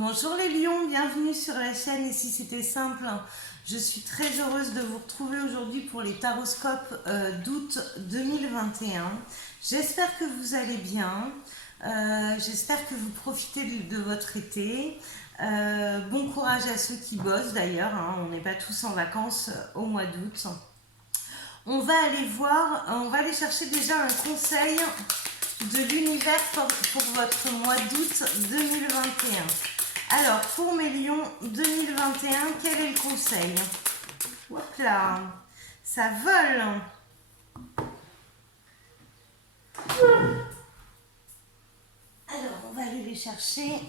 Bonjour les lions, bienvenue sur la chaîne. Et si c'était simple, je suis très heureuse de vous retrouver aujourd'hui pour les taroscopes d'août 2021. J'espère que vous allez bien, j'espère que vous profitez de votre été. Bon courage à ceux qui bossent d'ailleurs, hein, on n'est pas tous en vacances au mois d'août. On va aller chercher déjà un conseil de l'univers pour votre mois d'août 2021. Alors, pour mes lions 2021, quel est le conseil? Hop là, ça vole. Alors, on va aller les chercher.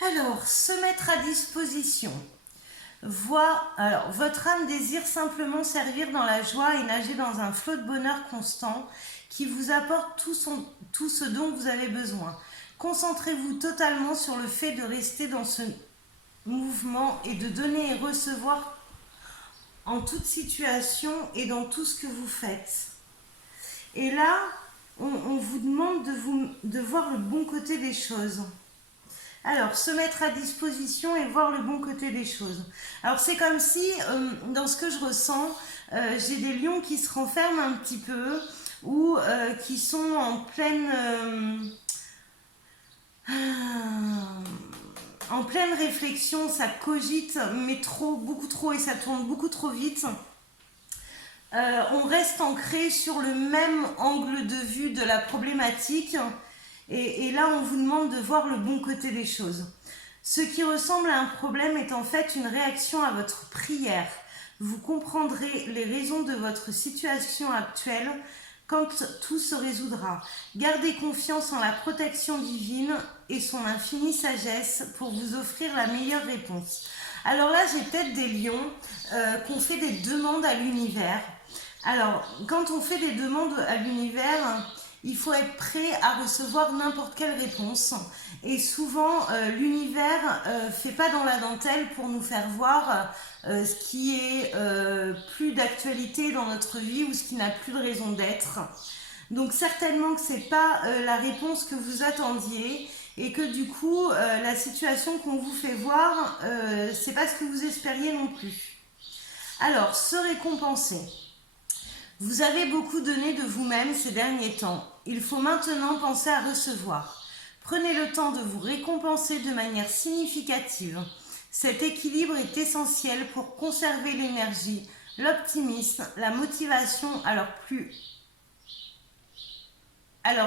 Alors, se mettre à disposition. Alors, votre âme désire simplement servir dans la joie et nager dans un flot de bonheur constant qui vous apporte tout ce dont vous avez besoin. Concentrez-vous totalement sur le fait de rester dans ce mouvement et de donner et recevoir en toute situation et dans tout ce que vous faites. Et là, on vous demande de voir le bon côté des choses. Alors, se mettre à disposition et voir le bon côté des choses. Alors, c'est comme si, dans ce que je ressens, j'ai des lions qui se renferment un petit peu ou qui sont en pleine réflexion, ça cogite, mais beaucoup trop, et ça tourne beaucoup trop vite. On reste ancré sur le même angle de vue de la problématique. Et là, on vous demande de voir le bon côté des choses. Ce qui ressemble à un problème est en fait une réaction à votre prière. Vous comprendrez les raisons de votre situation actuelle quand tout se résoudra. Gardez confiance en la protection divine et son infinie sagesse pour vous offrir la meilleure réponse. Alors là, j'ai peut-être des lions qui ont fait des demandes à l'univers. Alors, quand on fait des demandes à l'univers, il faut être prêt à recevoir n'importe quelle réponse. Et souvent, l'univers fait pas dans la dentelle pour nous faire voir ce qui est plus d'actualité dans notre vie ou ce qui n'a plus de raison d'être. Donc certainement que c'est pas la réponse que vous attendiez et que du coup, la situation qu'on vous fait voir, c'est pas ce que vous espériez non plus. Alors, se récompenser. Vous avez beaucoup donné de vous-même ces derniers temps. Il faut maintenant penser à recevoir. Prenez le temps de vous récompenser de manière significative. Cet équilibre est essentiel pour conserver l'énergie, l'optimisme, la motivation à leur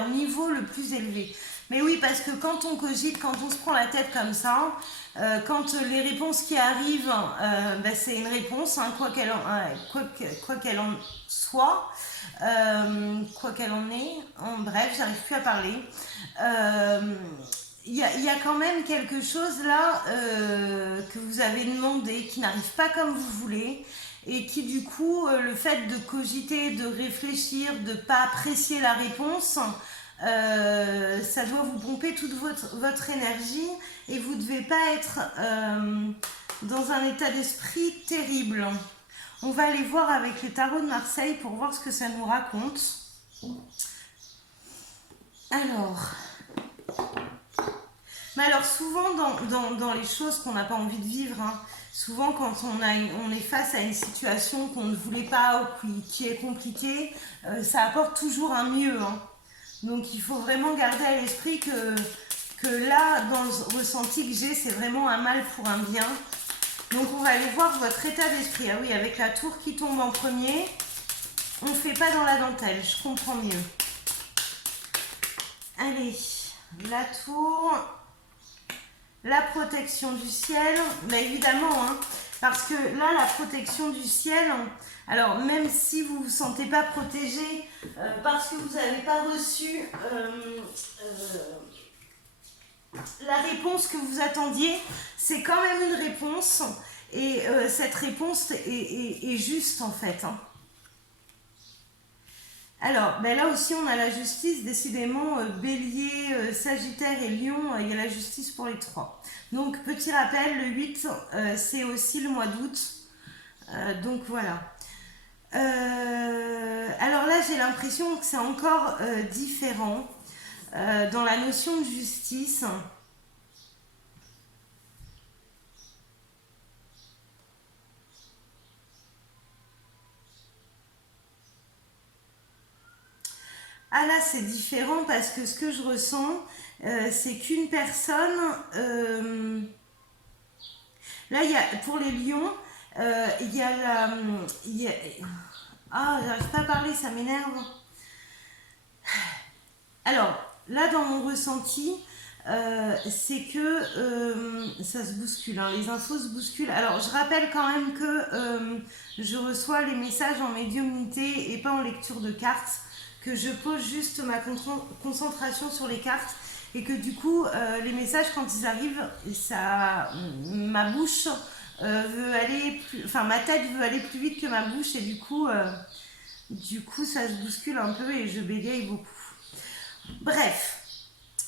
niveau le plus élevé. Mais oui, parce que quand on cogite, quand on se prend la tête comme ça, quand les réponses qui arrivent, c'est une réponse, hein, quoi qu'elle en soit, quoi qu'elle en est, bref, j'arrive plus à parler. Il y a quand même quelque chose là que vous avez demandé, qui n'arrive pas comme vous voulez, et qui du coup, le fait de cogiter, de réfléchir, de ne pas apprécier la réponse, ça doit vous pomper toute votre énergie et vous ne devez pas être dans un état d'esprit terrible. On va aller voir avec le tarot de Marseille pour voir ce que ça nous raconte. Alors souvent dans les choses qu'on n'a pas envie de vivre, hein, souvent quand on est face à une situation qu'on ne voulait pas ou qui est compliquée, ça apporte toujours un mieux, hein. Donc il faut vraiment garder à l'esprit que là, dans le ressenti que j'ai, c'est vraiment un mal pour un bien. Donc on va aller voir votre état d'esprit. Ah oui, avec la tour qui tombe en premier, on ne fait pas dans la dentelle, je comprends mieux. Allez, la tour, la protection du ciel, bah évidemment, hein, parce que là, la protection du ciel, alors même si vous ne vous sentez pas protégé, parce que vous n'avez pas reçu la réponse que vous attendiez, c'est quand même une réponse, et cette réponse est juste en fait, hein. Alors, là aussi on a la justice, décidément, Bélier, Sagittaire et Lion, il y a la justice pour les trois. Donc petit rappel, le 8, c'est aussi le mois d'août, donc voilà. Alors là, j'ai l'impression que c'est encore différent dans la notion de justice. Ah là, c'est différent parce que ce que je ressens, c'est qu'une personne... là, il y a, pour les lions, il y a la... il y a- ah, j'arrive pas à parler, ça m'énerve. Alors, là, dans mon ressenti, c'est que ça se bouscule, hein, les infos se bousculent. Alors, je rappelle quand même que je reçois les messages en médiumnité et pas en lecture de cartes, que je pose juste ma concentration sur les cartes et que du coup, les messages, quand ils arrivent, ça, ma bouche veut aller plus, enfin, ma tête veut aller plus vite que ma bouche et du coup, ça se bouscule un peu et je bégaye beaucoup. Bref,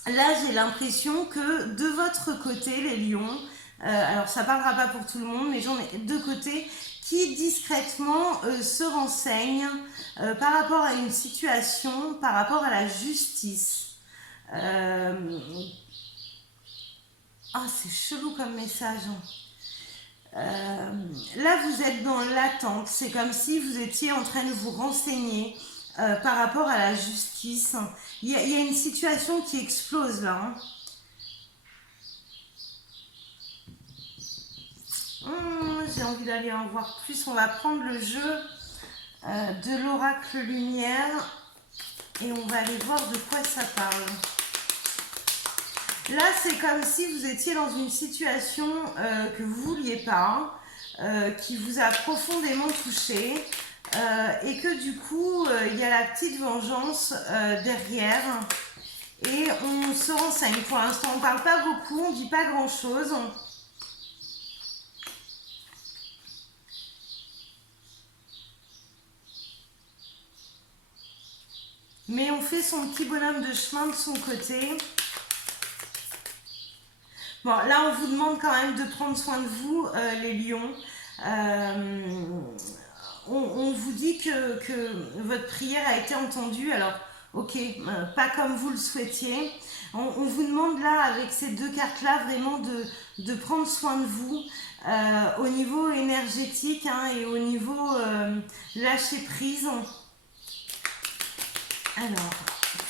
là j'ai l'impression que de votre côté, les lions, alors ça parlera pas pour tout le monde, mais j'en ai deux côtés qui discrètement se renseignent par rapport à une situation, par rapport à la justice. Euh, Ah, c'est chelou comme message. Là, vous êtes dans l'attente. C'est comme si vous étiez en train de vous renseigner par rapport à la justice. Il y a une situation qui explose là, hein. J'ai envie d'aller en voir plus. On va prendre le jeu de l'oracle lumière et on va aller voir de quoi ça parle. Là, c'est comme si vous étiez dans une situation que vous ne vouliez pas, qui vous a profondément touché, et que du coup, il y a la petite vengeance derrière. Et on se renseigne. Pour l'instant, on ne parle pas beaucoup, on ne dit pas grand-chose. Mais on fait son petit bonhomme de chemin de son côté. Bon, là, on vous demande quand même de prendre soin de vous, les lions. On vous dit que votre prière a été entendue. Alors, ok, pas comme vous le souhaitiez. On vous demande là, avec ces deux cartes-là, vraiment de prendre soin de vous au niveau énergétique, hein, et au niveau lâcher prise. Alors,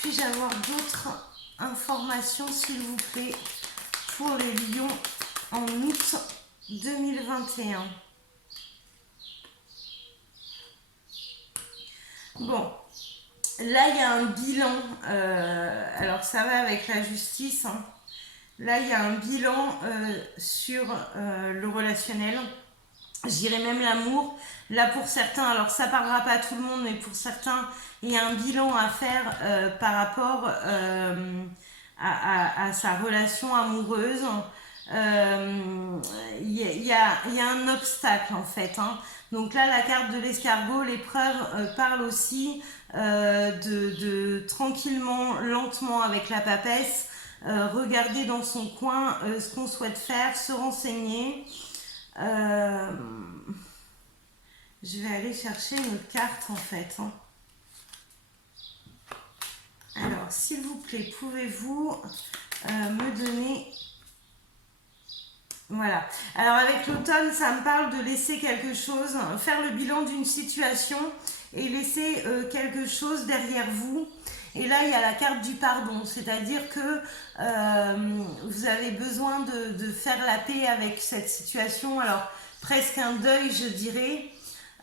puis-je avoir d'autres informations, s'il vous plaît, pour les lions en août 2021? Bon, là il y a un bilan, alors ça va avec la justice, hein. Là il y a un bilan sur le relationnel, je dirais même l'amour. Là pour certains, alors ça parlera pas à tout le monde, mais pour certains, il y a un bilan à faire par rapport à sa relation amoureuse. Il y a un obstacle en fait, hein. Donc là, la carte de l'escargot, l'épreuve parle aussi de tranquillement, lentement avec la papesse, regarder dans son coin ce qu'on souhaite faire, se renseigner. Euh, je vais aller chercher une autre carte en fait, hein. Alors, s'il vous plaît, pouvez-vous me donner... Voilà. Alors avec l'automne, ça me parle de laisser quelque chose, faire le bilan d'une situation et laisser quelque chose derrière vous. Et là, il y a la carte du pardon, c'est-à-dire que vous avez besoin de faire la paix avec cette situation. Alors presque un deuil, je dirais,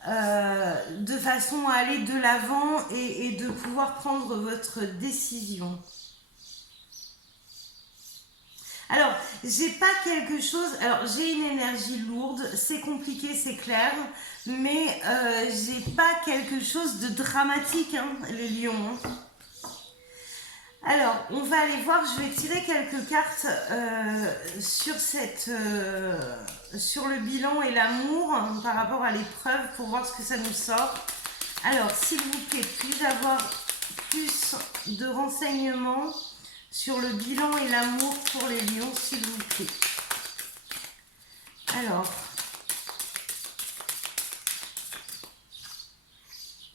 de façon à aller de l'avant et de pouvoir prendre votre décision. Alors, j'ai pas quelque chose. Alors, j'ai une énergie lourde, c'est compliqué, c'est clair, mais j'ai pas quelque chose de dramatique, hein, les lions, hein. Alors, on va aller voir. Je vais tirer quelques cartes sur le bilan et l'amour, hein, par rapport à l'épreuve pour voir ce que ça nous sort. Alors, s'il vous plaît, puis-je avoir plus de renseignements sur le bilan et l'amour pour les lions, s'il vous plaît? Alors,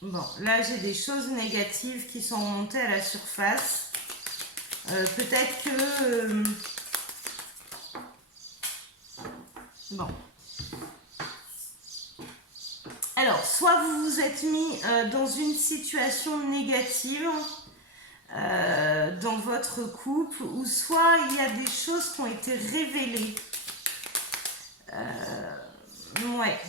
Bon, là j'ai des choses négatives qui sont remontées à la surface. Peut-être que... bon. Alors, soit vous vous êtes mis dans une situation négative dans votre couple, ou soit il y a des choses qui ont été révélées. Ouais.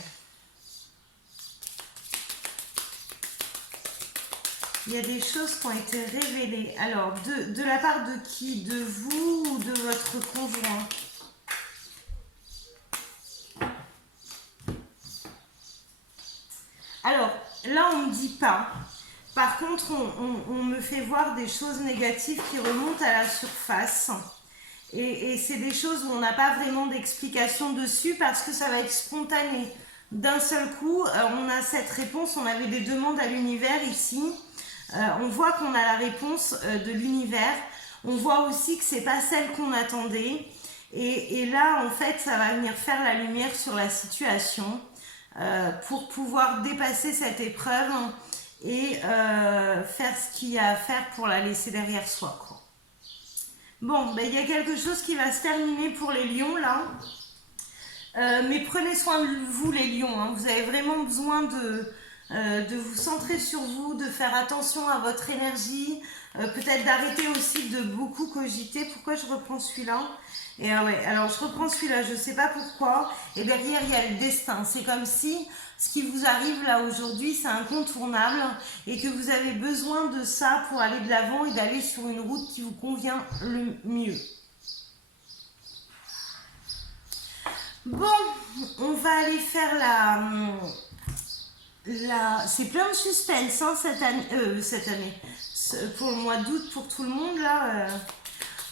Il y a des choses qui ont été révélées. Alors, de la part de qui? De vous ou de votre conjoint? Alors, là, on ne me dit pas. Par contre, on me fait voir des choses négatives qui remontent à la surface. Et c'est des choses où on n'a pas vraiment d'explication dessus parce que ça va être spontané. D'un seul coup, on a cette réponse, on avait des demandes à l'univers ici. On voit qu'on a la réponse de l'univers. On voit aussi que c'est pas celle qu'on attendait. Et là, en fait, ça va venir faire la lumière sur la situation pour pouvoir dépasser cette épreuve et faire ce qu'il y a à faire pour la laisser derrière soi, quoi. Bon, ben, il y a quelque chose qui va se terminer pour les lions, là. Mais prenez soin de vous, les lions. Hein. Vous avez vraiment besoin de vous centrer sur vous, de faire attention à votre énergie, peut-être d'arrêter aussi de beaucoup cogiter. Pourquoi je reprends celui-là? Et ouais, alors je reprends celui-là, je ne sais pas pourquoi. Et derrière, il y a le destin. C'est comme si ce qui vous arrive là aujourd'hui, c'est incontournable et que vous avez besoin de ça pour aller de l'avant et d'aller sur une route qui vous convient le mieux. Bon, on va aller faire c'est plein de suspense hein, cette année. Pour le mois d'août, pour tout le monde là.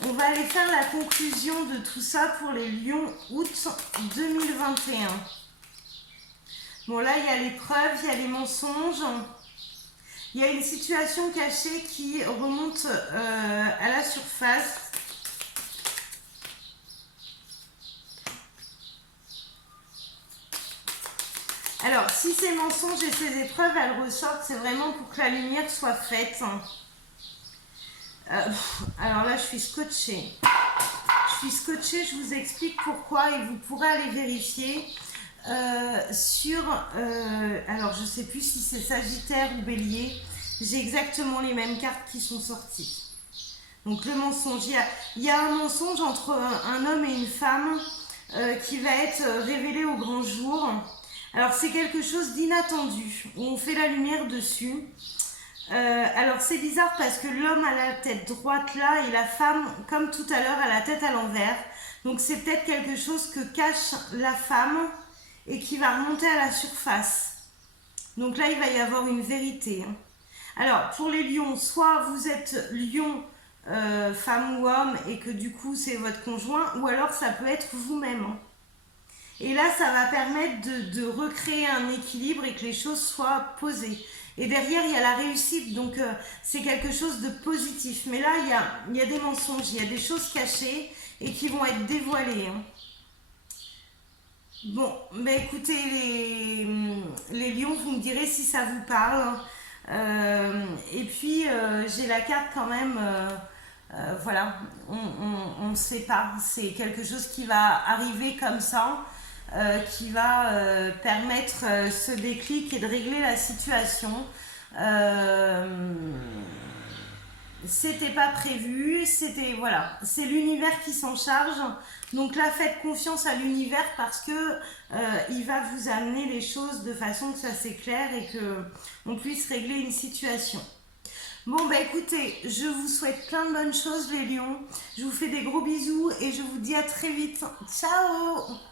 On va aller faire la conclusion de tout ça pour les lions août 2021. Bon là il y a les preuves, il y a les mensonges. Il y a une situation cachée qui remonte à la surface. Alors, si ces mensonges et ces épreuves, elles ressortent, c'est vraiment pour que la lumière soit faite. Alors là, je suis scotchée. Je vous explique pourquoi et vous pourrez aller vérifier alors, je ne sais plus si c'est Sagittaire ou Bélier. J'ai exactement les mêmes cartes qui sont sorties. Donc, le mensonge. Il y a un mensonge entre un homme et une femme qui va être révélé au grand jour. Alors c'est quelque chose d'inattendu, où on fait la lumière dessus. Alors c'est bizarre parce que l'homme a la tête droite là et la femme, comme tout à l'heure, a la tête à l'envers. Donc c'est peut-être quelque chose que cache la femme et qui va remonter à la surface. Donc là il va y avoir une vérité. Alors pour les lions, soit vous êtes lion, femme ou homme et que du coup c'est votre conjoint, ou alors ça peut être vous-même. Et là, ça va permettre de recréer un équilibre et que les choses soient posées. Et derrière, il y a la réussite, donc c'est quelque chose de positif. Mais là, il y a des mensonges, il y a des choses cachées et qui vont être dévoilées. Hein. Bon, ben écoutez, les lions, vous me direz si ça vous parle. Et puis, j'ai la carte quand même... voilà, on ne sait pas. C'est quelque chose qui va arriver comme ça. Qui va permettre ce déclic et de régler la situation. C'était pas prévu, voilà, c'est l'univers qui s'en charge. Donc là, faites confiance à l'univers parce que il va vous amener les choses de façon que ça s'éclaire et que on puisse régler une situation. Bon bah écoutez, je vous souhaite plein de bonnes choses les lions. Je vous fais des gros bisous et je vous dis à très vite. Ciao!